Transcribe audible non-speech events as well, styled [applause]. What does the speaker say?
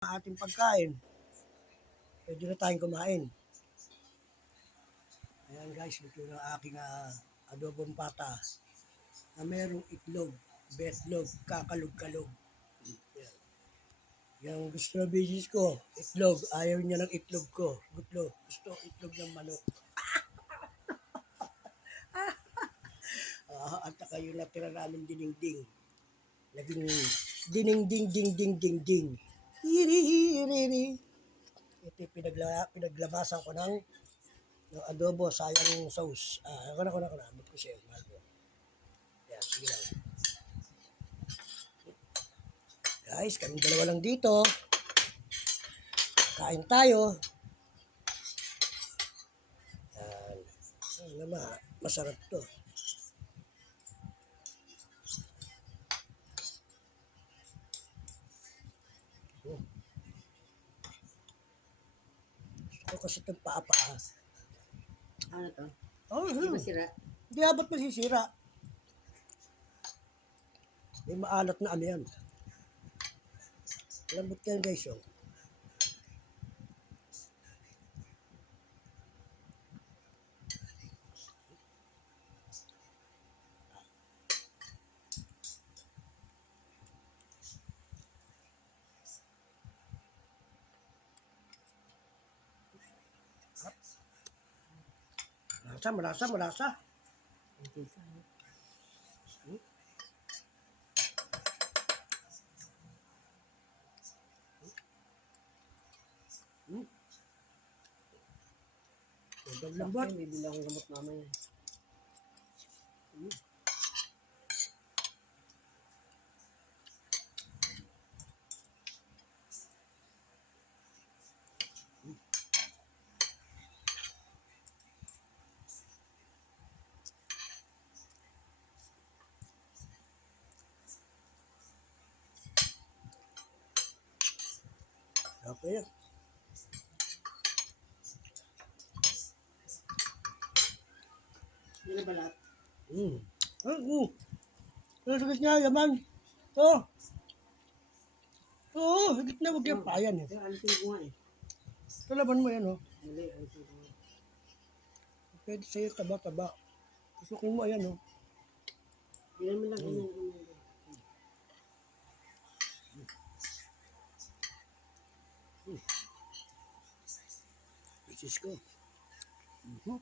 ating pagkain. Pwede na tayong kumain. Ayan guys, ito na aking ah, adobong pata na merong itlog, betlog, kakalog-kalog. Yan. Yung gusto na business ko, itlog. Ayaw niya ng itlog ko. Gusto, gusto itlog ng manok. [laughs] Ah, at saka yung natira namin diningding. Naging diningding Ito yung pinagla, pinaglabasan ko ng, ng adobo, sayang sauce. Ah, ako na, ako na, ako na. Ba't ko siya, mahal ko. Yan, sige lang. Guys, kami dalawa lang dito. Kain tayo. Yan. Ano naman, masarap to. Ko kasi itong paa-paa. Ano to? Oh, Hindi hmm. masira. Hindi abot masisira. May maalat na ano yan. Lambot yan guys oh. Malasa, malasa, malasa. Sobrang lambot. May bilang gamot mamaya. Okay. Hindi na balat. Mm. Ah, mm. Ano sa niya, yaman? Oo. Oo, higit na huwag yung payan eh. Kaya alisin ko nga eh. Ito laban mo yan oh. Mali, alisin ko nga. Pwede sa'yo taba-taba. Susukin mo ayan oh. Yan mo lang. Isis ko. Mhm.